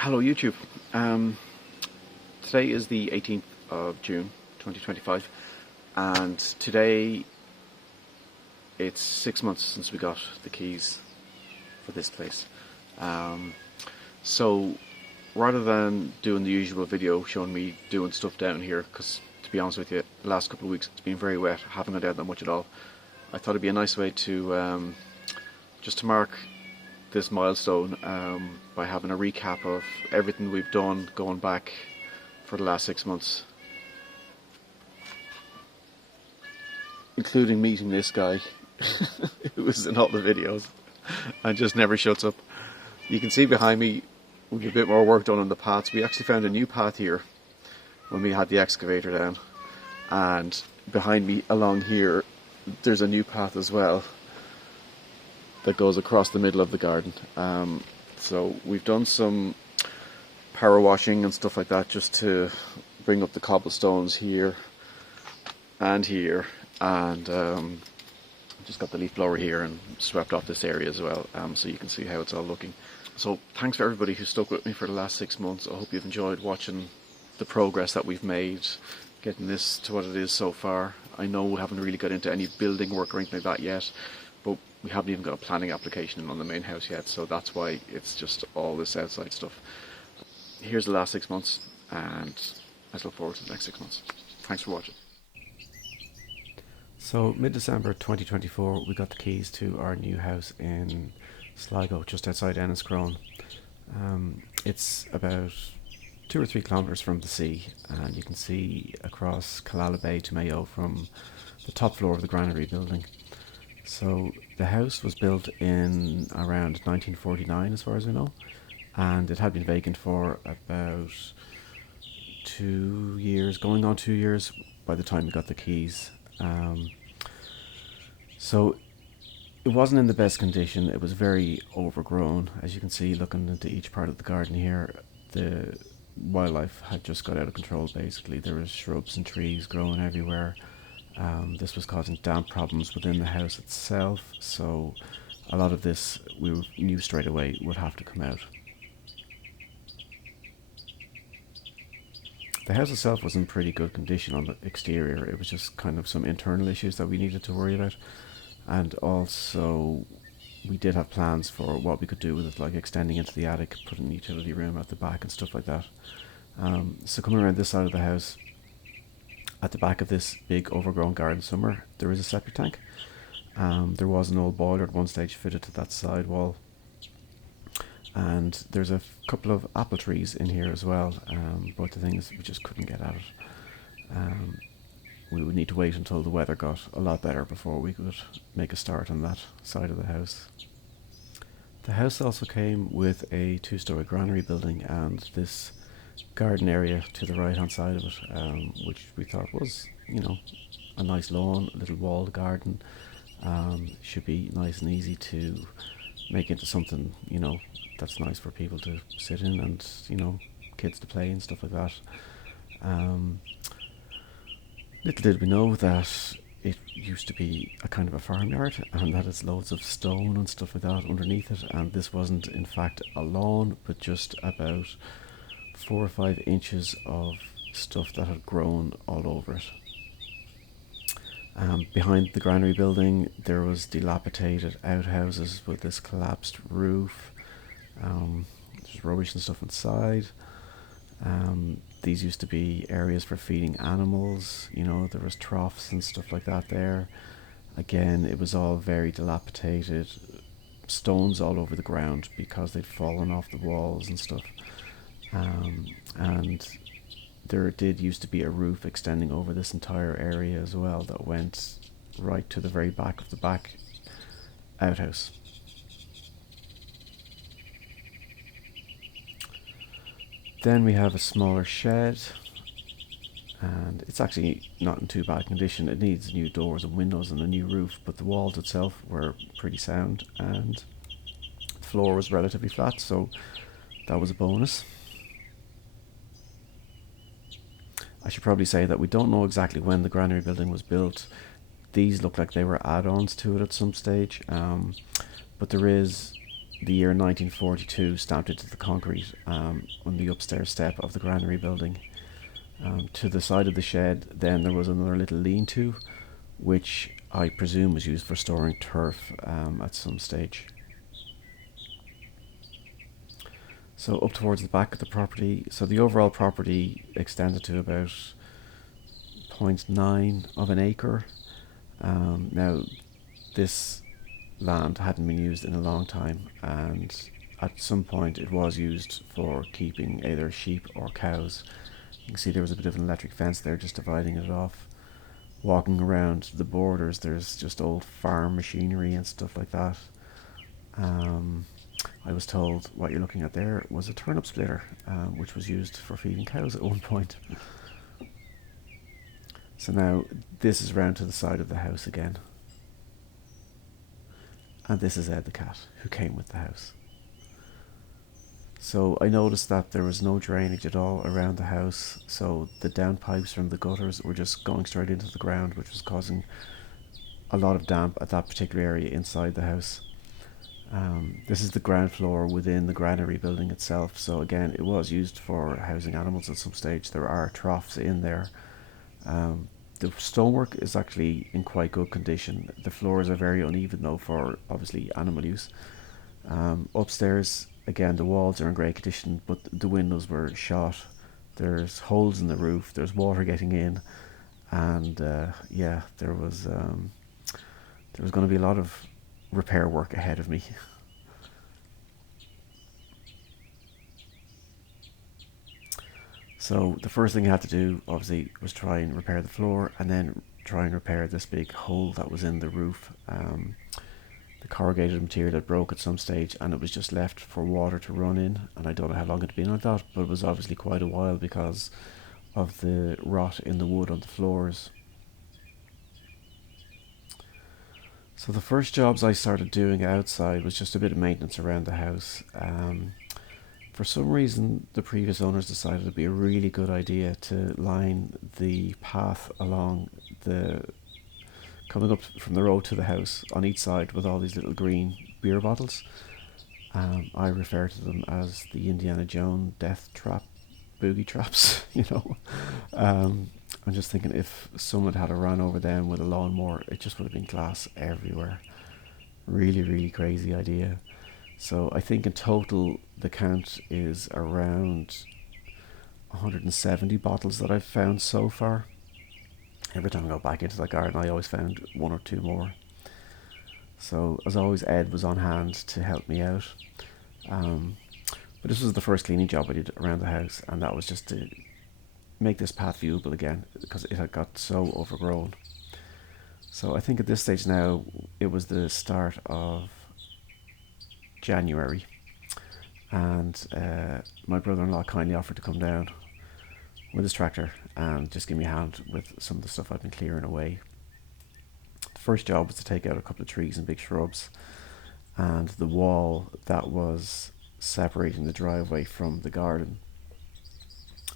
Hello YouTube. Today is the 18th of June 2025 and today it's 6 months since we got the keys for this place. So rather than doing the usual video showing me doing stuff down here, because to be honest with you, the last couple of weeks it's been very wet, I haven't gone down that much at all. I thought it'd be a nice way to just to mark this milestone by having a recap of everything we've done going back for the last 6 months, including meeting this guy who was in all the videos and just never shuts up. You can see behind me we have a bit more work done on the paths. We actually found a new path here when we had the excavator down, and behind me along here there's a new path as well that goes across the middle of the garden. So we've done some power washing and stuff like that just to bring up the cobblestones here and here, and just got the leaf blower here and swept off this area as well, so you can see how it's all looking. So thanks for everybody who stuck with me for the last 6 months. I hope you've enjoyed watching the progress that we've made getting this to what it is so far. I know we haven't really got into any building work or anything like that yet, but we haven't even got a planning application in on the main house yet, so that's why it's just all this outside stuff. Here's the last 6 months, and I look forward to the next 6 months. Thanks for watching. So mid-December 2024 we got the keys to our new house in Sligo, just outside Enniscrone. It's about 2 or 3 kilometres from the sea, and you can see across Killala Bay to Mayo from the top floor of the granary building. So the house was built in around 1949 as far as I know, and it had been vacant for about 2 years, going on 2 years by the time we got the keys. So it wasn't in the best condition. It was very overgrown. As you can see, looking into each part of the garden here, the wildlife had just got out of control basically. There was shrubs and trees growing everywhere. This was causing damp problems within the house itself, so a lot of this we knew straight away would have to come out. The house itself was in pretty good condition on the exterior. It was just kind of some internal issues that we needed to worry about, and also we did have plans for what we could do with it, like extending into the attic, putting a utility room at the back and stuff like that. So coming around this side of the house, at the back of this big overgrown garden somewhere, there is a septic tank. There was an old boiler at one stage fitted to that side wall, and there's a couple of apple trees in here as well, but the thing is we just couldn't get at it. We would need to wait until the weather got a lot better before we could make a start on that side of the house. The house also came with a 2-story granary building and this garden area to the right hand side of it, which we thought was, you know, a nice lawn, a little walled garden. Should be nice and easy to make into something, you know, that's nice for people to sit in and, you know, kids to play and stuff like that. Little did we know that it used to be a kind of a farmyard, and that it's loads of stone and stuff like that underneath it, and this wasn't in fact a lawn but just about 4 or 5 inches of stuff that had grown all over it. Behind the granary building there was dilapidated outhouses with this collapsed roof. There's rubbish and stuff inside. These used to be areas for feeding animals, you know, there was troughs and stuff like that there. Again, it was all very dilapidated, stones all over the ground because they'd fallen off the walls and stuff. And there did used to be a roof extending over this entire area as well that went right to the very back of the back outhouse. Then we have a smaller shed, and it's actually not in too bad condition. It needs new doors and windows and a new roof, but the walls itself were pretty sound and the floor was relatively flat, so that was a bonus. I should probably say that we don't know exactly when the granary building was built. These look like they were add-ons to it at some stage, but there is the year 1942 stamped into the concrete on the upstairs step of the granary building. To the side of the shed, then there was another little lean-to, which I presume was used for storing turf at some stage. So up towards the back of the property, so the overall property extended to about 0.9 of an acre. Now, this land hadn't been used in a long time, and at some point it was used for keeping either sheep or cows. You can see there was a bit of an electric fence there just dividing it off. Walking around the borders, there's just old farm machinery and stuff like that. I was told what you're looking at there was a turnip splitter, which was used for feeding cows at one point. So now this is round to the side of the house again. And this is Ed the cat, who came with the house. So I noticed that there was no drainage at all around the house, so the downpipes from the gutters were just going straight into the ground, which was causing a lot of damp at that particular area inside the house. This is the ground floor within the granary building itself, so again it was used for housing animals at some stage. There are troughs in there. The stonework is actually in quite good condition. The floors are very uneven though, for obviously animal use. Upstairs, again, the walls are in great condition, but the windows were shot. There's holes in the roof, there's water getting in, and yeah, there was going to be a lot of repair work ahead of me. So the first thing I had to do, obviously, was try and repair the floor, and then try and repair this big hole that was in the roof. The corrugated material had broke at some stage, and it was just left for water to run in, and I don't know how long it had been like that, but it was obviously quite a while because of the rot in the wood on the floors. So the first jobs I started doing outside was just a bit of maintenance around the house. For some reason, the previous owners decided it'd be a really good idea to line the path along coming up from the road to the house on each side with all these little green beer bottles. I refer to them as the Indiana Jones death trap, boogie traps, you know. I'm just thinking if someone had run over them with a lawnmower, it just would have been glass everywhere. Really, really crazy idea. So I think in total the count is around 170 bottles that I've found so far. Every time I go back into the garden, I always found one or two more. So as always, Ed was on hand to help me out. But this was the first cleaning job I did around the house, and that was just to make this path viewable again because it had got so overgrown. So I think at this stage now, it was the start of January, and my brother-in-law kindly offered to come down with his tractor and just give me a hand with some of the stuff I've been clearing away. The first job was to take out a couple of trees and big shrubs, and the wall that was separating the driveway from the garden,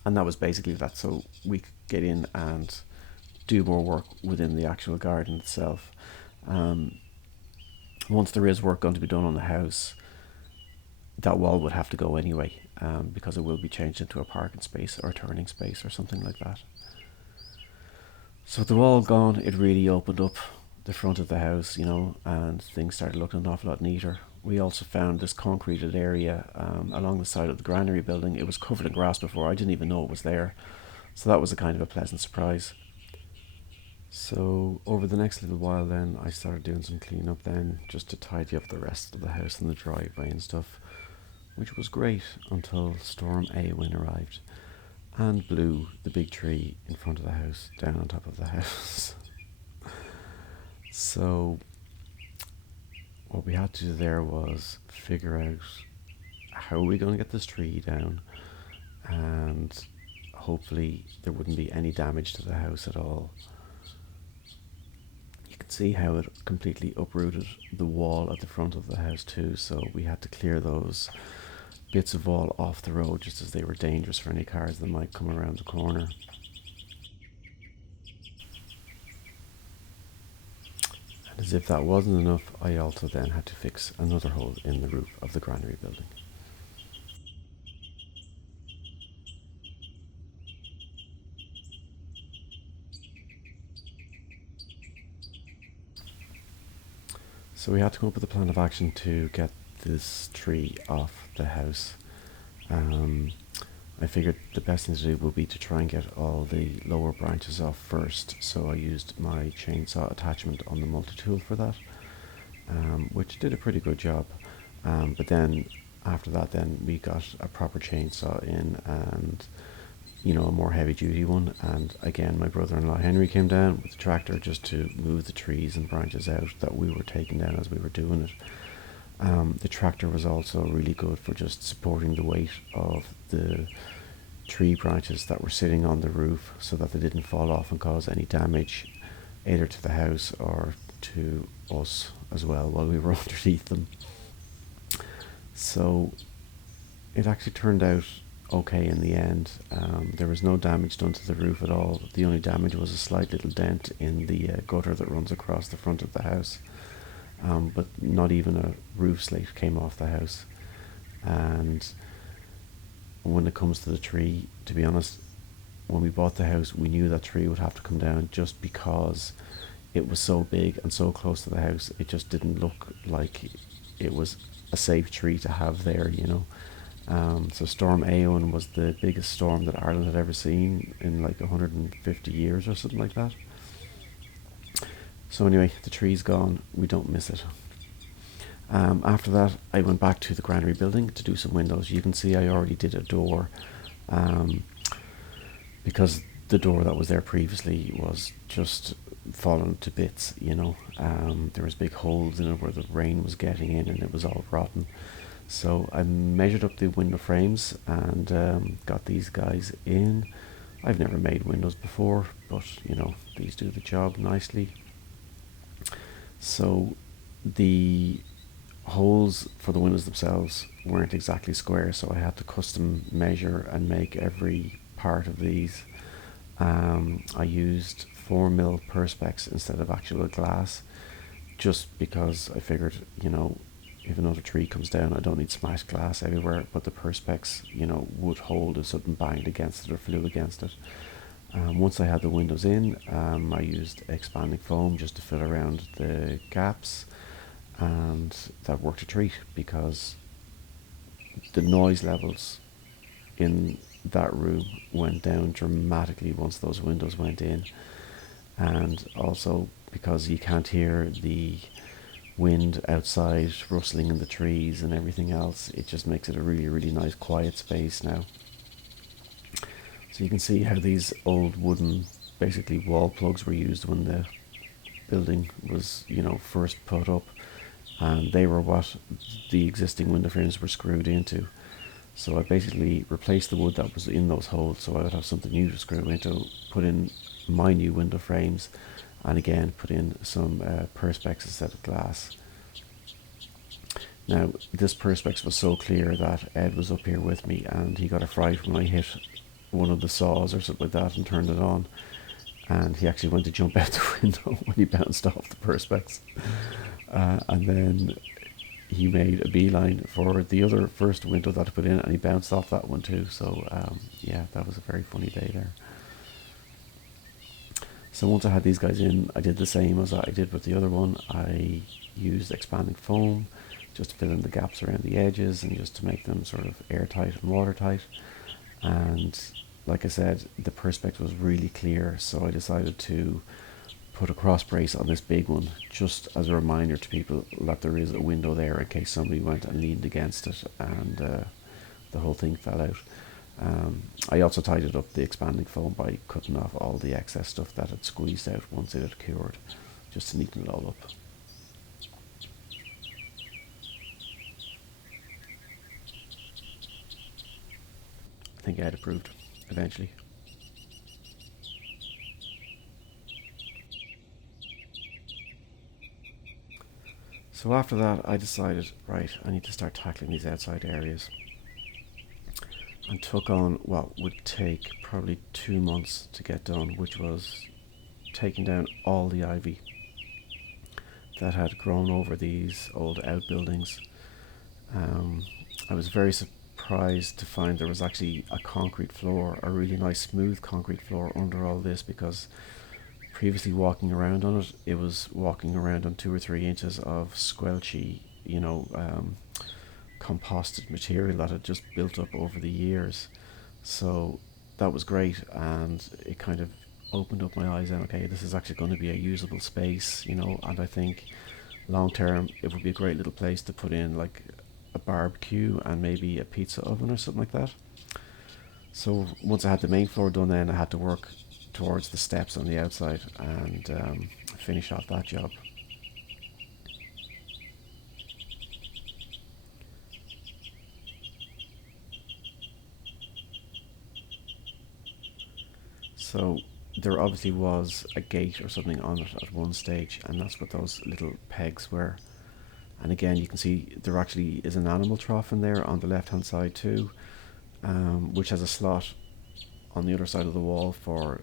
and that was basically that, so we could get in and do more work within the actual garden itself. Once there is work going to be done on the house, that wall would have to go anyway, because it will be changed into a parking space or a turning space or something like that. So with the wall gone, it really opened up the front of the house, you know, and things started looking an awful lot neater. We also found this concreted area along the side of the granary building. It was covered in grass before, I didn't even know it was there, so that was a kind of a pleasant surprise. So over the next little while then, I started doing some cleanup then, just to tidy up the rest of the house and the driveway and stuff, which was great until Storm Awen arrived and blew the big tree in front of the house down on top of the house. So what we had to do there was figure out how are we going to get this tree down, and hopefully there wouldn't be any damage to the house at all. You can see how it completely uprooted the wall at the front of the house too, so we had to clear those bits of wall off the road just as they were dangerous for any cars that might come around the corner. And as if that wasn't enough, I also then had to fix another hole in the roof of the granary building. So we had to come up with a plan of action to get this tree off the house. I figured the best thing to do would be to try and get all the lower branches off first, so I used my chainsaw attachment on the multi-tool for that, which did a pretty good job. But then after that, then we got a proper chainsaw in, and a more heavy duty one. And again, my brother-in-law Henry came down with the tractor just to move the trees and branches out that we were taking down as we were doing it. The tractor was also really good for just supporting the weight of the tree branches that were sitting on the roof so that they didn't fall off and cause any damage either to the house or to us as well while we were underneath them. So it actually turned out okay in the end. There was no damage done to the roof at all. The only damage was a slight little dent in the gutter that runs across the front of the house. But not even a roof slate came off the house. And when it comes to the tree, to be honest, when we bought the house, we knew that tree would have to come down just because it was so big and so close to the house. It just didn't look like it was a safe tree to have there, So Storm Aowen was the biggest storm that Ireland had ever seen in like 150 years or something like that. So anyway, the tree's gone. We don't miss it. After that, I went back to the granary building to do some windows. You can see I already did a door, because the door that was there previously was just fallen to bits. There was big holes in it where the rain was getting in, and it was all rotten. So I measured up the window frames and got these guys in. I've never made windows before, but these do the job nicely. So the holes for the windows themselves weren't exactly square, so I had to custom measure and make every part of these. I used 4mm perspex instead of actual glass, just because I figured, if another tree comes down, I don't need smashed glass everywhere, but the perspex, would hold if something banged against it or flew against it. Once I had the windows in, I used expanding foam just to fill around the gaps, and that worked a treat because the noise levels in that room went down dramatically once those windows went in, and also because you can't hear the wind outside rustling in the trees and everything else, it just makes it a really, really nice quiet space now. So you can see how these old wooden, basically wall plugs, were used when the building was, first put up, and they were what the existing window frames were screwed into. So I basically replaced the wood that was in those holes, so I would have something new to screw into, put in my new window frames, and again put in some perspex instead of glass. Now this perspex was so clear that Ed was up here with me, and he got a fright when I hit one of the saws or something like that and turned it on, and he actually went to jump out the window when he bounced off the perspex, and then he made a beeline for the other first window that I put in, and he bounced off that one too. So yeah, that was a very funny day there. So once I had these guys in, I did the same as I did with the other one. I used expanding foam just to fill in the gaps around the edges and just to make them sort of airtight and watertight. And like I said, the perspex was really clear, so I decided to put a cross brace on this big one, just as a reminder to people that there is a window there in case somebody went and leaned against it and the whole thing fell out. I also tidied up the expanding foam by cutting off all the excess stuff that had squeezed out once it had cured, just to neaten it all up. I think Ed approved eventually. So after that, I decided, right, I need to start tackling these outside areas, and took on what would take probably 2 months to get done, which was taking down all the ivy. that had grown over these old outbuildings. Um, I was very surprised to find there was actually a concrete floor, a really nice smooth concrete floor under all this, because previously walking around on it, it was walking around on 2 or 3 inches of squelchy, composted material that had just built up over the years. So that was great, and it kind of opened up my eyes and okay, this is actually going to be a usable space, and I think long term it would be a great little place to put in like a barbecue and maybe a pizza oven or something like that. So once I had the main floor done, then I had to work towards the steps on the outside and finish off that job. So there obviously was a gate or something on it at one stage, and that's what those little pegs were. And again, you can see there actually is an animal trough in there on the left hand side too, which has a slot on the other side of the wall for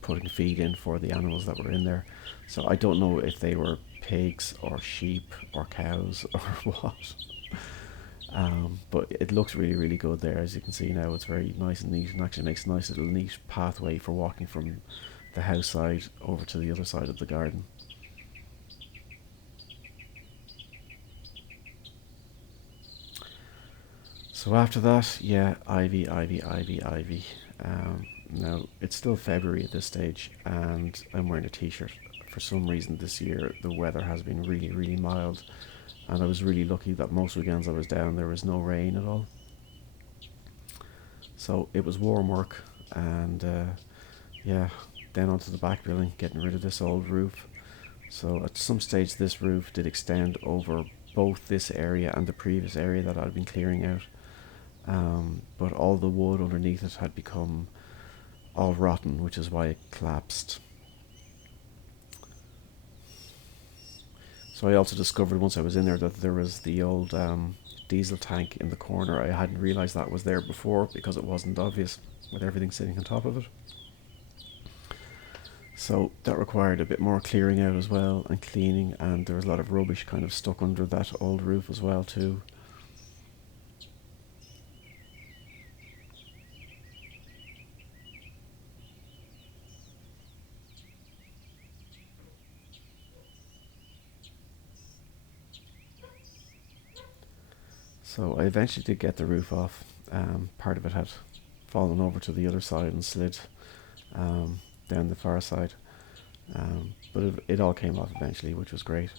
putting feed in for the animals that were in there. So I don't know if they were pigs or sheep or cows or what. But it looks really, really good there. As you can see now, it's very nice and neat, and actually makes a nice little neat pathway for walking from the house side over to the other side of the garden. So after that, yeah, ivy, ivy, ivy, ivy. Now it's still February at this stage, and I'm wearing a t-shirt. For some reason this year, the weather has been really, really mild, and I was really lucky that most weekends I was down, there was no rain at all. So it was warm work, and yeah, then onto the back building, getting rid of this old roof. So at some stage, this roof did extend over both this area and the previous area that I'd been clearing out. But all the wood underneath it had become all rotten, which is why it collapsed. So I also discovered once I was in there that there was the old diesel tank in the corner. I hadn't realised that was there before because it wasn't obvious with everything sitting on top of it. So that required a bit more clearing out as well and cleaning, and there was a lot of rubbish kind of stuck under that old roof as well too. So I eventually did get the roof off. Part of it had fallen over to the other side and slid down the far side. But it all came off eventually, which was great.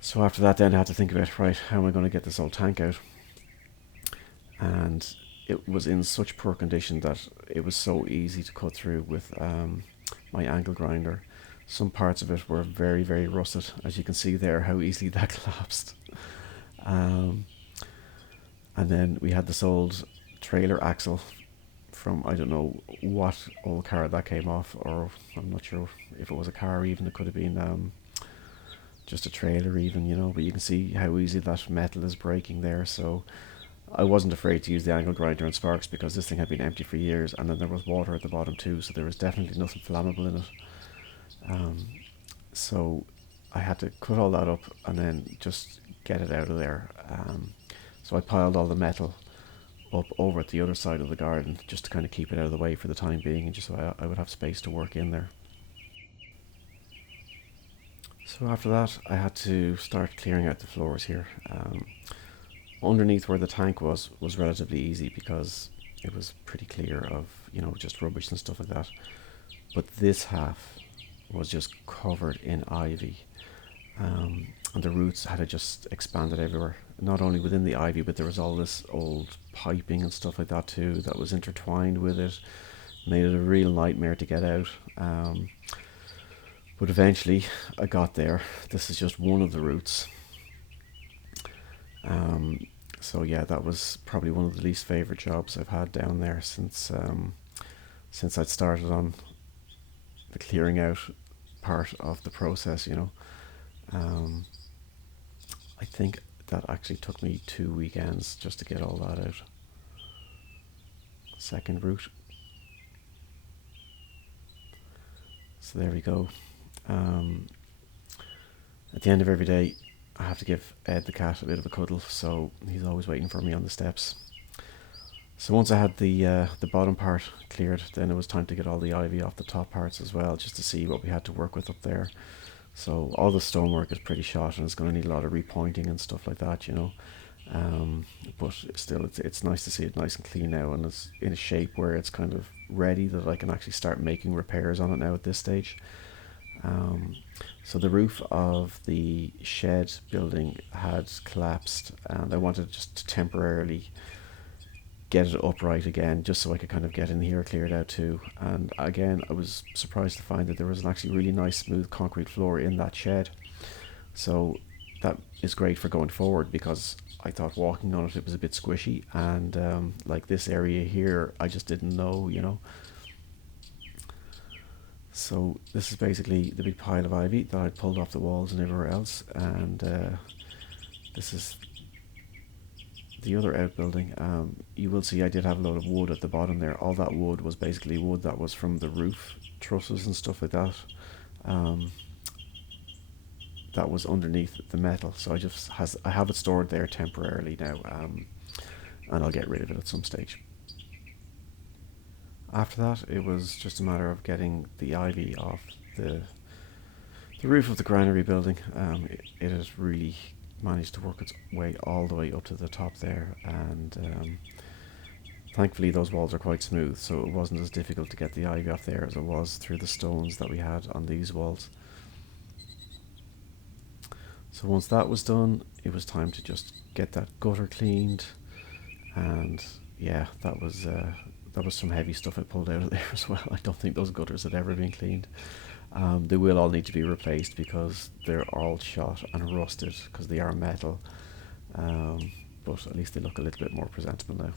So after that, then I had to think about, right, how am I going to get this old tank out? And it was in such poor condition that it was so easy to cut through with my angle grinder. Some parts of it were very, very rusted, as you can see there, how easily that collapsed. Um, and then we had this old trailer axle from I don't know what old car that came off, or I'm not sure if it was a car even. It could have been just a trailer even, but you can see how easy that metal is breaking there. So I wasn't afraid to use the angle grinder and sparks because this thing had been empty for years, and then there was water at the bottom too, so there was definitely nothing flammable in it. So I had to cut all that up and then just get it out of there. So I piled all the metal up over at the other side of the garden just to kind of keep it out of the way for the time being, and just so I would have space to work in there. So after that, I had to start clearing out the floors here. Underneath where the tank was relatively easy because it was pretty clear of just rubbish and stuff like that. But this half was just covered in ivy, and the roots had just expanded everywhere. Not only within the ivy, but there was all this old piping and stuff like that too that was intertwined with it. Made it a real nightmare to get out. But eventually I got there. This is just one of the roots. So yeah, that was probably one of the least favourite jobs I've had down there since I'd started on the clearing out part of the process. I think that actually took me 2 weekends just to get all that out. Second root. So there we go. At the end of every day, I have to give Ed the cat a bit of a cuddle, so he's always waiting for me on the steps. So once I had the bottom part cleared, then it was time to get all the ivy off the top parts as well, just to see what we had to work with up there. So all the stonework is pretty shot, and it's going to need a lot of repointing and stuff like that, you know. But still, it's nice to see it nice and clean now, and it's in a shape where it's kind of ready that I can actually start making repairs on it now at this stage. So the roof of the shed building had collapsed, and I wanted just to temporarily get it upright again, just so I could kind of get in here cleared out too. And again, I was surprised to find that there was an actually really nice smooth concrete floor in that shed. So that is great for going forward, because I thought walking on it, it was a bit squishy, and like this area here, I just didn't know, you know. So this is basically the big pile of ivy that I'd pulled off the walls and everywhere else, and this is the other outbuilding. You will see I did have a lot of wood at the bottom there. All that wood was basically wood that was from the roof trusses and stuff like that. That was underneath the metal, so I have it stored there temporarily now, and I'll get rid of it at some stage. After that, it was just a matter of getting the ivy off the roof of the granary building. It has really managed to work its way all the way up to the top there, and thankfully those walls are quite smooth, so it wasn't as difficult to get the ivy off there as it was through the stones that we had on these walls. So once that was done, it was time to just get that gutter cleaned, and yeah, that was some heavy stuff I pulled out of there as well. I don't think those gutters had ever been cleaned. They will all need to be replaced because they're all shot and rusted because they are metal, but at least they look a little bit more presentable now.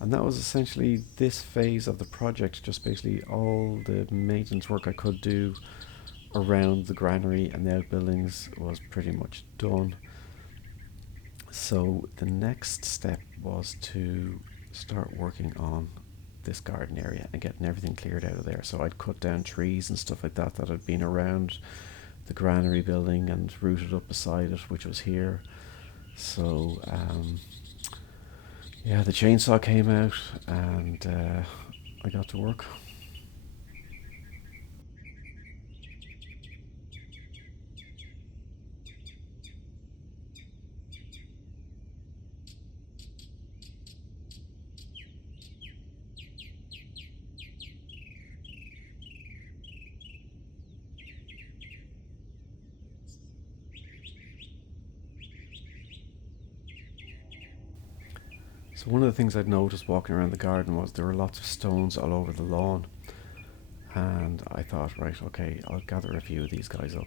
And that was essentially this phase of the project, just basically all the maintenance work I could do around the granary and the outbuildings was pretty much done. So the next step was to start working on this garden area and getting everything cleared out of there. So I'd cut down trees and stuff like that had been around the granary building and rooted up beside it, which was here. So yeah, the chainsaw came out, and I got to work. So one of the things I'd noticed walking around the garden was there were lots of stones all over the lawn, and I thought, right, okay, I'll gather a few of these guys up.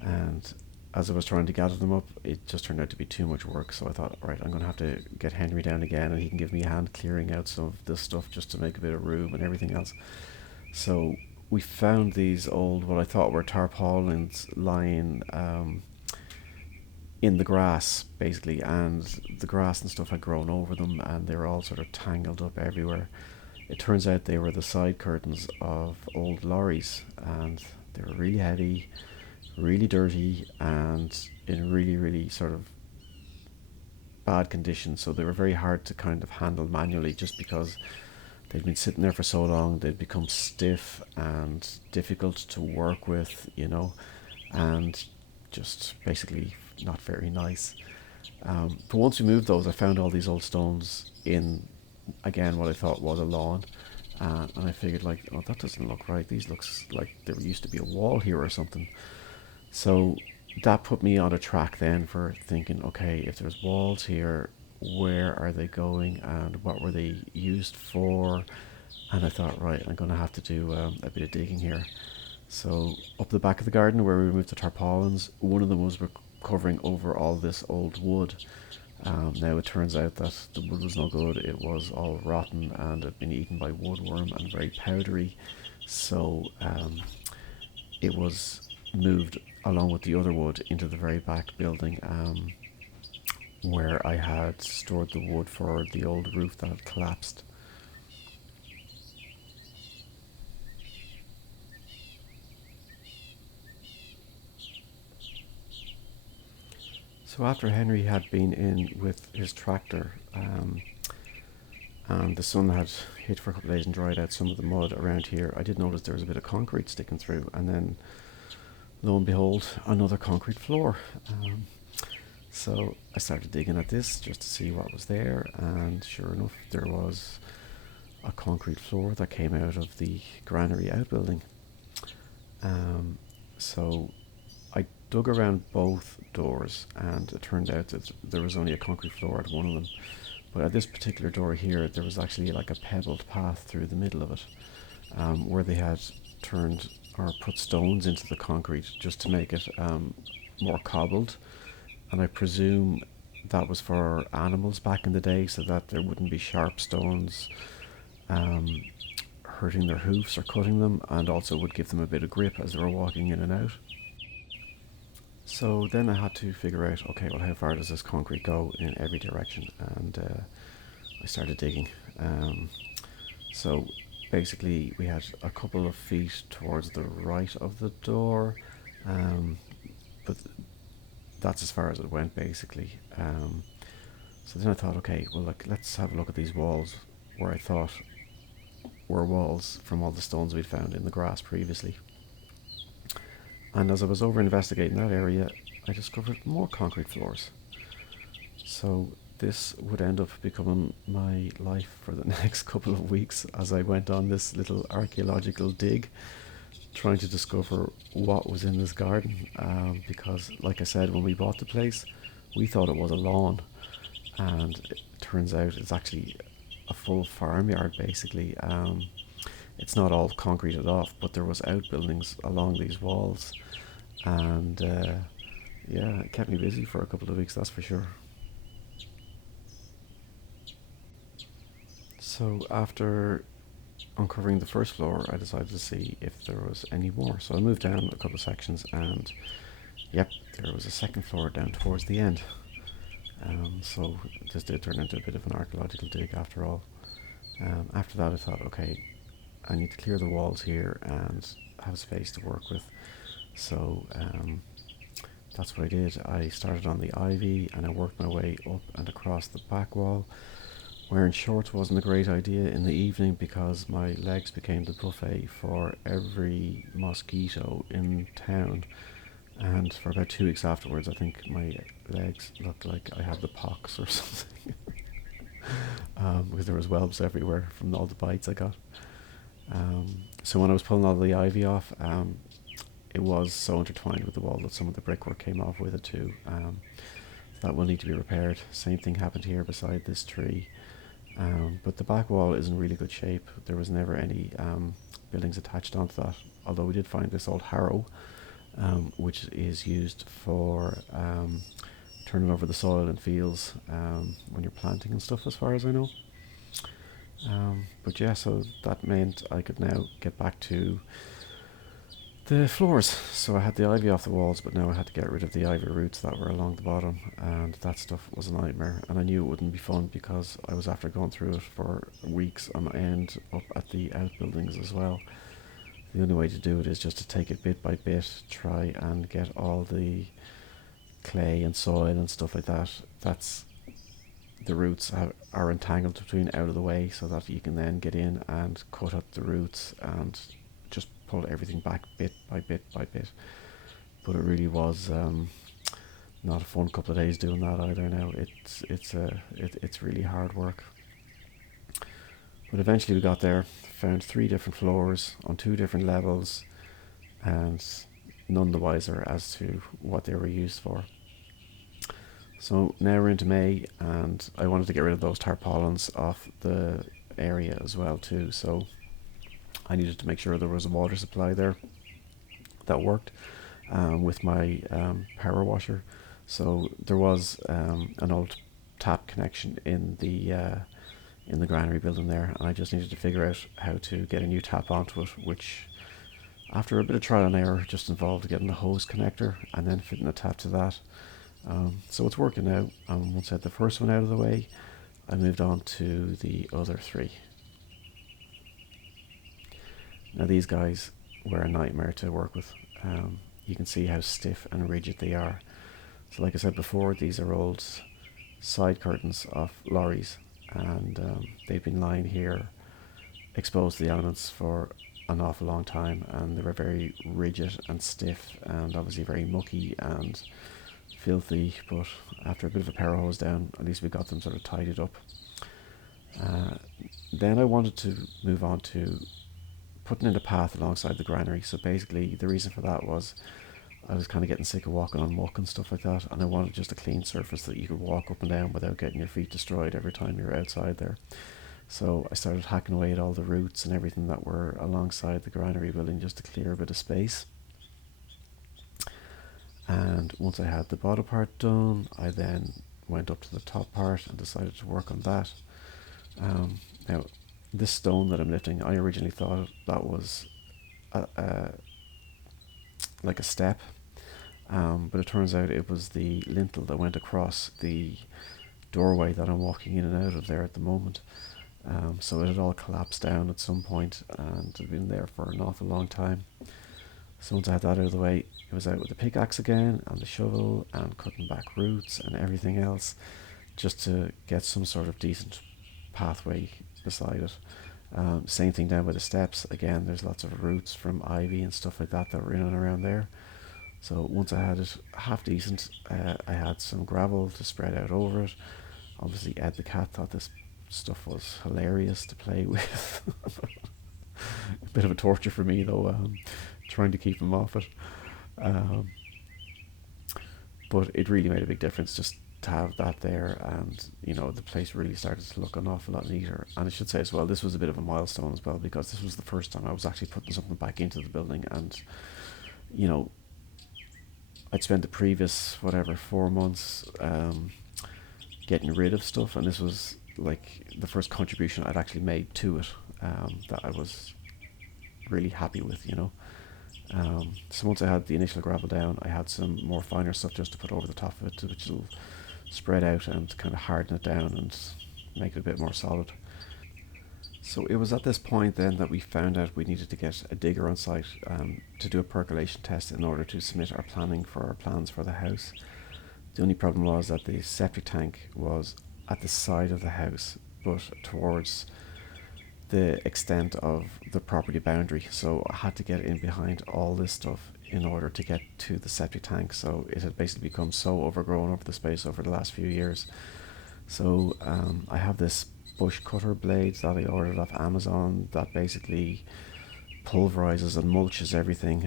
And as I was trying to gather them up, it just turned out to be too much work, so I thought, right, I'm going to have to get Henry down again, and he can give me a hand clearing out some of this stuff just to make a bit of room and everything else. So we found these old, what I thought were tarpaulins lying in the grass, basically, and the grass and stuff had grown over them, and they were all sort of tangled up everywhere. It turns out they were the side curtains of old lorries, and they were really heavy, really dirty, and in really, really sort of bad condition. So they were very hard to kind of handle manually, just because they'd been sitting there for so long. They'd become stiff and difficult to work with, you know, and just basically not very nice. But once we moved those, I found all these old stones in, again, what I thought was a lawn, and I figured, like, oh, that doesn't look right. These looks like there used to be a wall here or something. So that put me on a track then for thinking, okay, if there's walls here, where are they going and what were they used for? And I thought, right, I'm going to have to do a bit of digging here. So up the back of the garden where we removed the tarpaulins, one of them was covering over all this old wood. Now it turns out that the wood was no good. It was all rotten and had been eaten by woodworm and very powdery. So it was moved along with the other wood into the very back building, where I had stored the wood for the old roof that had collapsed. So after Henry had been in with his tractor, and the sun had hit for a couple of days and dried out some of the mud around here, I did notice there was a bit of concrete sticking through, and then lo and behold, another concrete floor. So I started digging at this just to see what was there, and sure enough, there was a concrete floor that came out of the granary outbuilding. So I dug around both doors, and it turned out that there was only a concrete floor at one of them. But at this particular door here, there was actually like a pebbled path through the middle of it, where they had turned or put stones into the concrete just to make it more cobbled. And I presume that was for animals back in the day, so that there wouldn't be sharp stones hurting their hoofs or cutting them, and also would give them a bit of grip as they were walking in and out. So then I had to figure out, okay, well, how far does this concrete go in every direction? And I started digging. So basically we had a couple of feet towards the right of the door, but that's as far as it went, basically. So then I thought, okay, well, let's have a look at these walls where I thought were walls from all the stones we'd found in the grass previously. And as I was over investigating that area, I discovered more concrete floors. So this would end up becoming my life for the next couple of weeks as I went on this little archaeological dig, trying to discover what was in this garden. Because, like I said, when we bought the place, we thought it was a lawn, and it turns out it's actually a full farmyard, basically. It's not all concreted off, but there was outbuildings along these walls, and yeah, it kept me busy for a couple of weeks, that's for sure. So after uncovering the first floor, I decided to see if there was any more. So I moved down a couple of sections, and yep, there was a second floor down towards the end. So this did turn into a bit of an archaeological dig after all. After that I thought, okay, I need to clear the walls here and have space to work with. So that's what I did. I started on the ivy and I worked my way up and across the back wall. Wearing shorts wasn't a great idea in the evening because my legs became the buffet for every mosquito in town. And for about 2 weeks afterwards, I think my legs looked like I had the pox or something. Because there was webs everywhere from all the bites I got. So when I was pulling all the ivy off, it was so intertwined with the wall that some of the brickwork came off with it too. That will need to be repaired. Same thing happened here beside this tree. But the back wall is in really good shape. There was never any buildings attached onto that, although we did find this old harrow, which is used for turning over the soil in fields when you're planting and stuff, as far as I know. But yeah, so that meant I could now get back to the floors. So I had the ivy off the walls, but now I had to get rid of the ivy roots that were along the bottom, and that stuff was a nightmare, and I knew it wouldn't be fun because I was after going through it for weeks on end up at the outbuildings as well. The only way to do it is just to take it bit by bit, try and get all the clay and soil and stuff like that. That's the roots are entangled between out of the way, so that you can then get in and cut up the roots and just pull everything back bit by bit by bit. But it really was not a fun couple of days doing that either. Now it's really hard work. But eventually we got there, found 3 different floors on 2 different levels, and none the wiser as to what they were used for. So now we're into May, and I wanted to get rid of those tarpaulins off the area as well too. So I needed to make sure there was a water supply there that worked with my power washer. So there was an old tap connection in the granary building there, and I just needed to figure out how to get a new tap onto it, which after a bit of trial and error just involved getting the hose connector and then fitting a tap to that. So it's working now. Once I had the first one out of the way, I moved on to the other 3. Now these guys were a nightmare to work with. You can see how stiff and rigid they are. So like I said before, these are old side curtains of lorries, and they've been lying here exposed to the elements for an awful long time, and they were very rigid and stiff and obviously very mucky and filthy, but after a bit of a power hose down, at least we got them sort of tidied up. Then I wanted to move on to putting in a path alongside the granary. So basically the reason for that was I was kind of getting sick of walking on muck and stuff like that, and I wanted just a clean surface that you could walk up and down without getting your feet destroyed every time you're outside there. So I started hacking away at all the roots and everything that were alongside the granary building just to clear a bit of space. And once I had the bottom part done, I then went up to the top part and decided to work on that. Now, this stone that I'm lifting, I originally thought that was like a step, but it turns out it was the lintel that went across the doorway that I'm walking in and out of there at the moment. So it had all collapsed down at some point and had been there for an awful long time. So once I had that out of the way, it was out with the pickaxe again and the shovel and cutting back roots and everything else just to get some sort of decent pathway beside it. Same thing down by the steps. Again, there's lots of roots from ivy and stuff like that were in and around there. So once I had it half decent, I had some gravel to spread out over it. Obviously Ed the cat thought this stuff was hilarious to play with. A bit of a torture for me though, trying to keep him off it. But it really made a big difference just to have that there, and the place really started to look an awful lot neater. And I should say as well, this was a bit of a milestone as well, because this was the first time I was actually putting something back into the building. And I'd spent the previous 4 months getting rid of stuff, and this was like the first contribution I'd actually made to it, that I was really happy with. So once I had the initial gravel down, I had some more finer stuff just to put over the top of it, which will spread out and kind of harden it down and make it a bit more solid. So it was at this point then that we found out we needed to get a digger on site to do a percolation test in order to submit our planning for our plans for the house. The only problem was that the septic tank was at the side of the house, but towards the extent of the property boundary. So I had to get in behind all this stuff in order to get to the septic tank. So it had basically become so overgrown over the space over the last few years. So I have this bush cutter blade that I ordered off Amazon that basically pulverizes and mulches everything,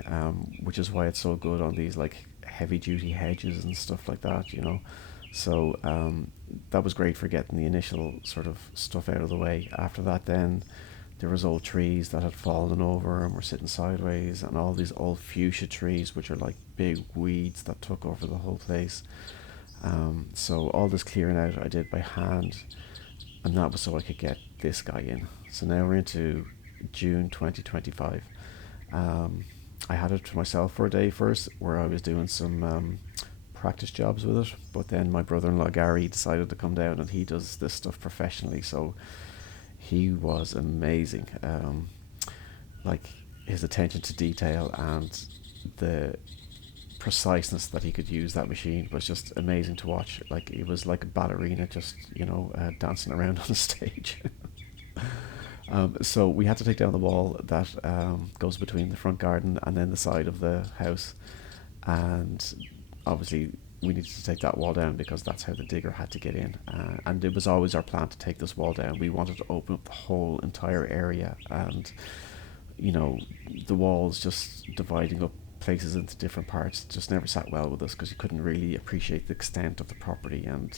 which is why it's so good on these like heavy duty hedges and stuff like that. So that was great for getting the initial sort of stuff out of the way. After that then there was old trees that had fallen over and were sitting sideways, and all these old fuchsia trees which are like big weeds that took over the whole place. So all this clearing out I did by hand, and that was so I could get this guy in. So now we're into June 2025. I had it to myself for a day first, where I was doing some practice jobs with it, but then my brother-in-law Gary decided to come down, and he does this stuff professionally, so he was amazing. Like his attention to detail and the preciseness that he could use that machine was just amazing to watch. Like it was like a ballerina just dancing around on a stage. So we had to take down the wall that goes between the front garden and then the side of the house, and obviously we needed to take that wall down because that's how the digger had to get in, and it was always our plan to take this wall down. We wanted to open up the whole entire area, and the walls just dividing up places into different parts just never sat well with us, because you couldn't really appreciate the extent of the property and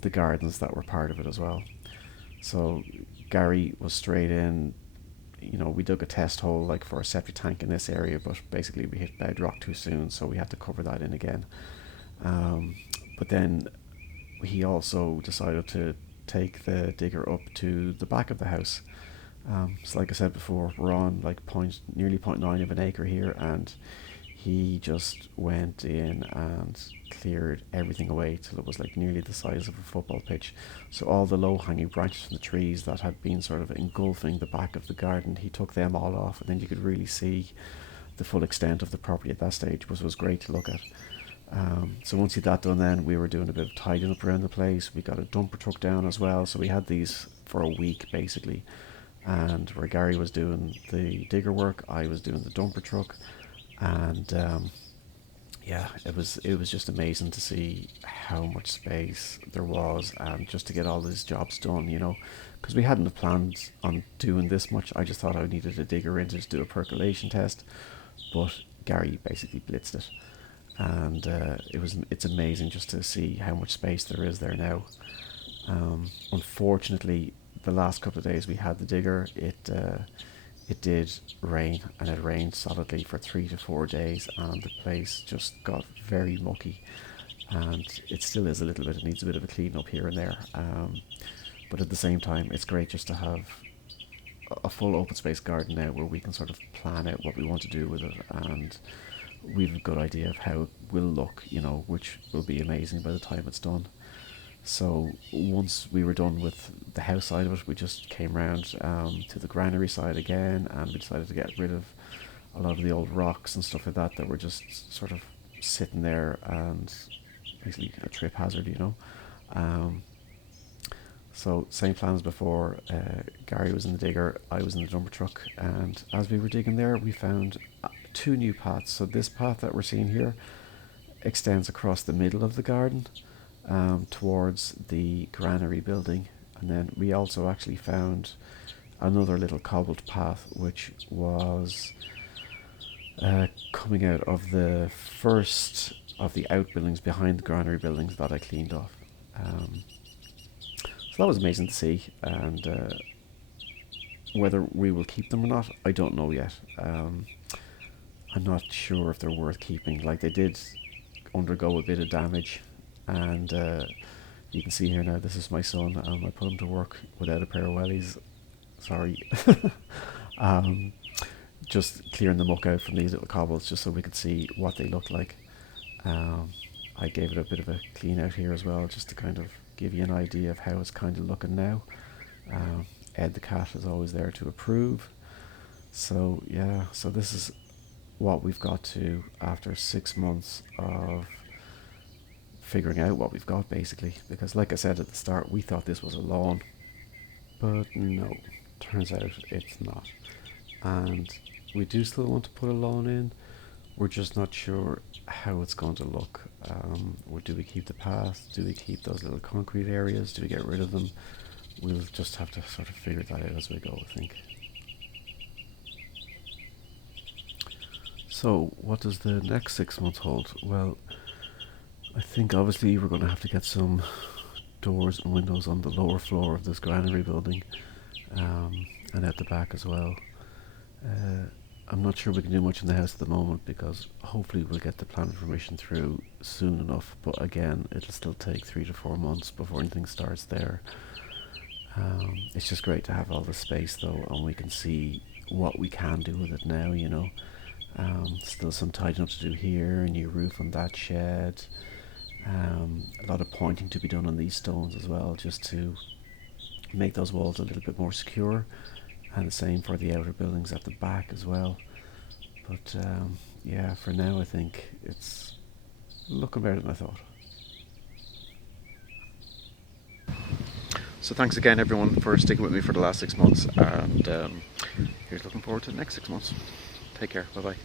the gardens that were part of it as well. So Gary was straight in. We dug a test hole like for a septic tank in this area, but basically we hit bedrock too soon, so we had to cover that in again. But then he also decided to take the digger up to the back of the house. So like I said before, we're on like nearly 0.9 of an acre here, and he just went in and cleared everything away till it was like nearly the size of a football pitch. So all the low-hanging branches from the trees that had been sort of engulfing the back of the garden, he took them all off, and then you could really see the full extent of the property at that stage, which was great to look at. So once he had that done, then we were doing a bit of tidying up around the place. We got a dumper truck down as well, so we had these for a week basically. And where Gary was doing the digger work, I was doing the dumper truck, and yeah, it was just amazing to see how much space there was, and just to get all these jobs done, because we hadn't planned on doing this much. I just thought I needed a digger in to just do a percolation test, but Gary basically blitzed it, and it's amazing just to see how much space there is there now. Unfortunately, the last couple of days we had the digger, it did rain, and it rained solidly for 3 to 4 days, and the place just got very mucky, and it still is a little bit. It needs a bit of a clean up here and there, but at the same time it's great just to have a full open space garden now where we can sort of plan out what we want to do with it, and we've a good idea of how it will look, which will be amazing by the time it's done. So once we were done with the house side of it, we just came round to the granary side again, and we decided to get rid of a lot of the old rocks and stuff like that were just sort of sitting there and basically a trip hazard. So same plan as before. Gary was in the digger, I was in the dumper truck, and as we were digging there, we found 2 new paths. So this path that we're seeing here extends across the middle of the garden, towards the granary building, and then we also actually found another little cobbled path which was coming out of the first of the outbuildings behind the granary buildings that I cleaned off. So that was amazing to see, and whether we will keep them or not, I don't know yet. I'm not sure if they're worth keeping. Like, they did undergo a bit of damage, and you can see here now, this is my son. I put him to work without a pair of wellies. Sorry. Just clearing the muck out from these little cobbles just so we could see what they look like. I gave it a bit of a clean out here as well, just to kind of give you an idea of how it's kind of looking now. Ed the cat is always there to approve. So yeah, so this is what we've got to after 6 months of figuring out what we've got, basically, because like I said at the start, we thought this was a lawn, but no, turns out it's not, and we do still want to put a lawn in. We're just not sure how it's going to look. Or do we keep the path? Do we keep those little concrete areas? Do we get rid of them? We'll just have to sort of figure that out as we go, I think. So what does the next 6 months hold? Well, I think obviously we're going to have to get some doors and windows on the lower floor of this granary building, and at the back as well. I'm not sure we can do much in the house at the moment, because hopefully we'll get the planning permission through soon enough, but again, it'll still take 3 to 4 months before anything starts there. It's just great to have all the space though, and we can see what we can do with it now, Still some tidying up to do here, a new roof on that shed. A lot of pointing to be done on these stones as well, just to make those walls a little bit more secure, and the same for the outer buildings at the back as well. But yeah, for now I think it's looking better than I thought. So thanks again everyone for sticking with me for the last 6 months, and here's looking forward to the next 6 months. Take care, bye bye.